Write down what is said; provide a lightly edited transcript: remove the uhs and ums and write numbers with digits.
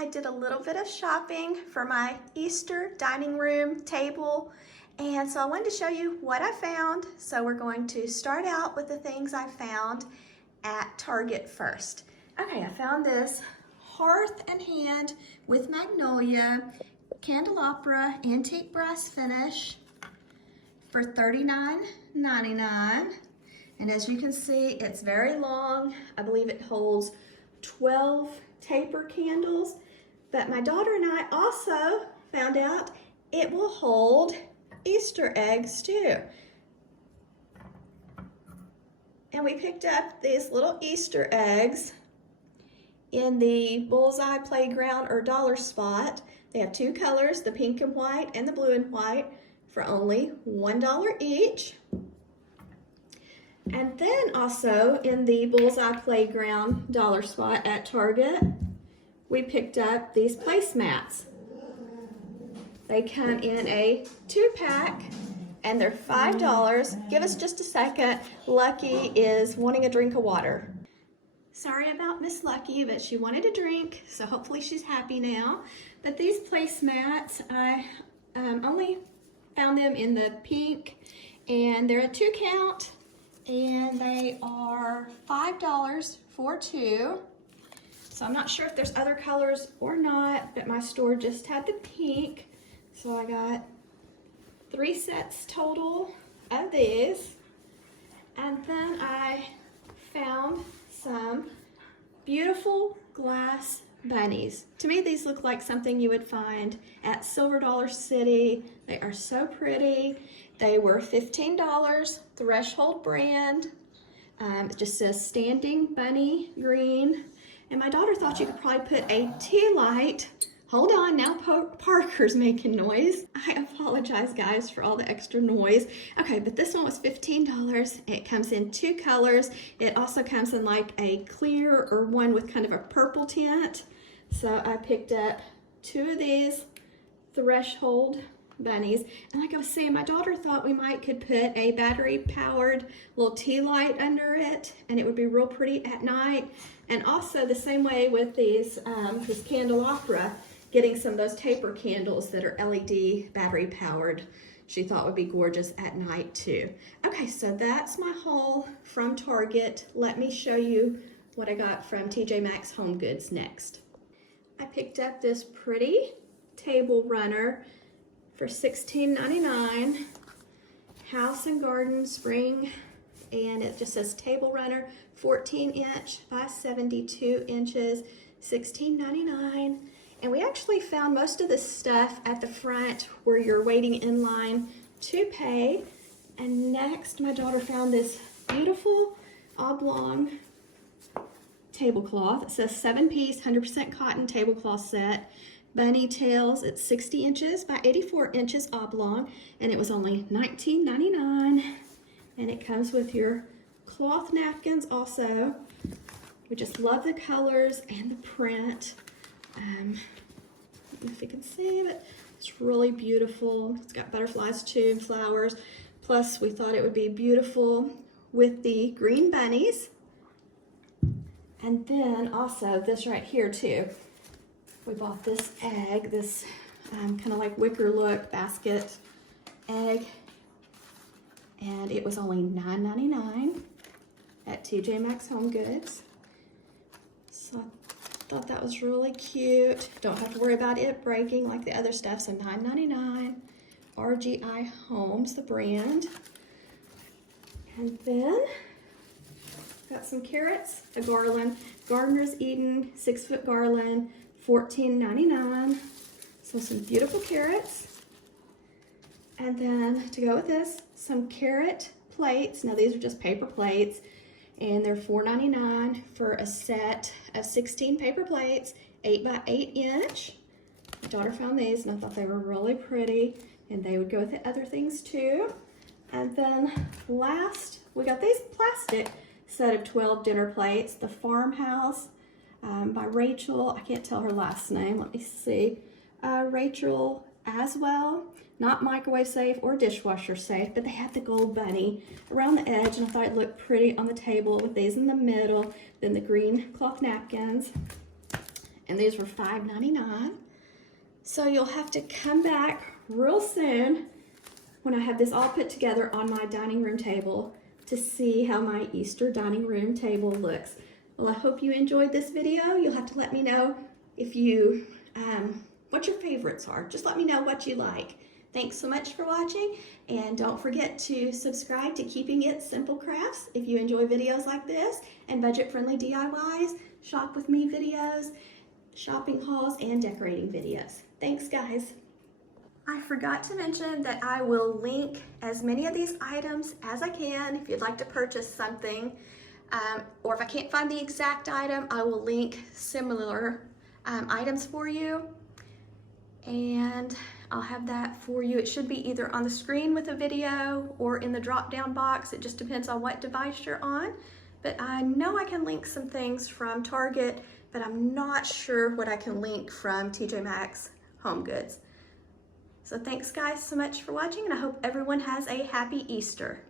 I did a little bit of shopping for my Easter dining room table, and so I wanted to show you what I found. So we're going to start out with the things I found at Target first. Okay, I found this hearth and hand with magnolia candelabra antique brass finish for $39.99. And as you can see, it's very long. I believe it holds 12 taper candles, but my daughter and I also found out it will hold Easter eggs too. And we picked up these little Easter eggs in the Bullseye Playground or Dollar Spot. They have two colors, the pink and white and the blue and white, for only $1 each. And then also in the Bullseye Playground Dollar Spot at Target, we picked up these placemats. They come in a 2-pack and they're $5. Give us just a second. Lucky is wanting a drink of water. Sorry about Miss Lucky, but she wanted a drink, so hopefully she's happy now. But these placemats, I only found them in the pink, and they're a 2-count. And they are $5 for 2. So I'm not sure if there's other colors or not, but my store just had the pink. So I got 3 sets total of these. And then I found some beautiful glass bunnies. To me, these look like something you would find at Silver Dollar City. They are so pretty. They were $15, Threshold brand. It just says Standing Bunny Green. And my daughter thought you could probably put a tea light. Hold on, now Parker's making noise. I apologize, guys, for all the extra noise. Okay, but this one was $15. It comes in 2 colors. It also comes in like a clear or one with kind of a purple tint. So I picked up 2 of these Threshold bunnies. And like I was saying, my daughter thought we could put a battery-powered little tea light under it, and it would be real pretty at night. And also the same way with these this candelabra, getting some of those taper candles that are LED battery-powered, she thought would be gorgeous at night too. Okay, so that's my haul from Target. Let me show you what I got from Maxx HomeGoods next. I picked up this pretty table runner for $16.99, House and Garden Spring, and it just says table runner, 14-inch by 72 inches, $16.99. And we actually found most of the stuff at the front where you're waiting in line to pay. And next, my daughter found this beautiful oblong tablecloth. It says 7-piece, 100% cotton tablecloth set. Bunny tails, it's 60 inches by 84 inches oblong, and it was only $19.99. And it comes with your cloth napkins also. We just love the colors and the print. I don't know if you can see, but it's really beautiful. It's got butterflies too, and flowers. Plus, we thought it would be beautiful with the green bunnies. And then also this right here too. We bought this egg, this kind of like wicker look basket egg, and it was only $9.99 at Maxx HomeGoods. So I thought that was really cute. Don't have to worry about it breaking like the other stuff, so $9.99. RGI Homes, the brand. And then got some carrots, a garland, Gardener's Eden 6-foot garland, $14.99. So some beautiful carrots. And then to go with this, some carrot plates. Now these are just paper plates, and they're $4.99 for a set of 16 paper plates, 8 by 8 inch. My daughter found these and I thought they were really pretty, and they would go with the other things too. And then last, we got these plastic set of 12 dinner plates, the Farmhouse by Rachel. I can't tell her last name. Let me see. Rachel Aswell. Not microwave safe or dishwasher safe, but they had the gold bunny around the edge, and I thought it looked pretty on the table with these in the middle, then the green cloth napkins. and these were $5.99. So you'll have to come back real soon when I have this all put together on my dining room table to see how my Easter dining room table looks. Well, I hope you enjoyed this video. You'll have to let me know if you, what your favorites are. Just let me know what you like. Thanks so much for watching, and don't forget to subscribe to Keeping It Simple Crafts if you enjoy videos like this and budget-friendly DIYs, shop with me videos, shopping hauls, and decorating videos. Thanks, guys. I forgot to mention that I will link as many of these items as I can if you'd like to purchase something, or if I can't find the exact item, I will link similar items for you, and I'll have that for you. It should be either on the screen with a video or in the drop-down box. It just depends on what device you're on, but I know I can link some things from Target, but I'm not sure what I can link from Maxx HomeGoods. So thanks guys so much for watching, and I hope everyone has a happy Easter.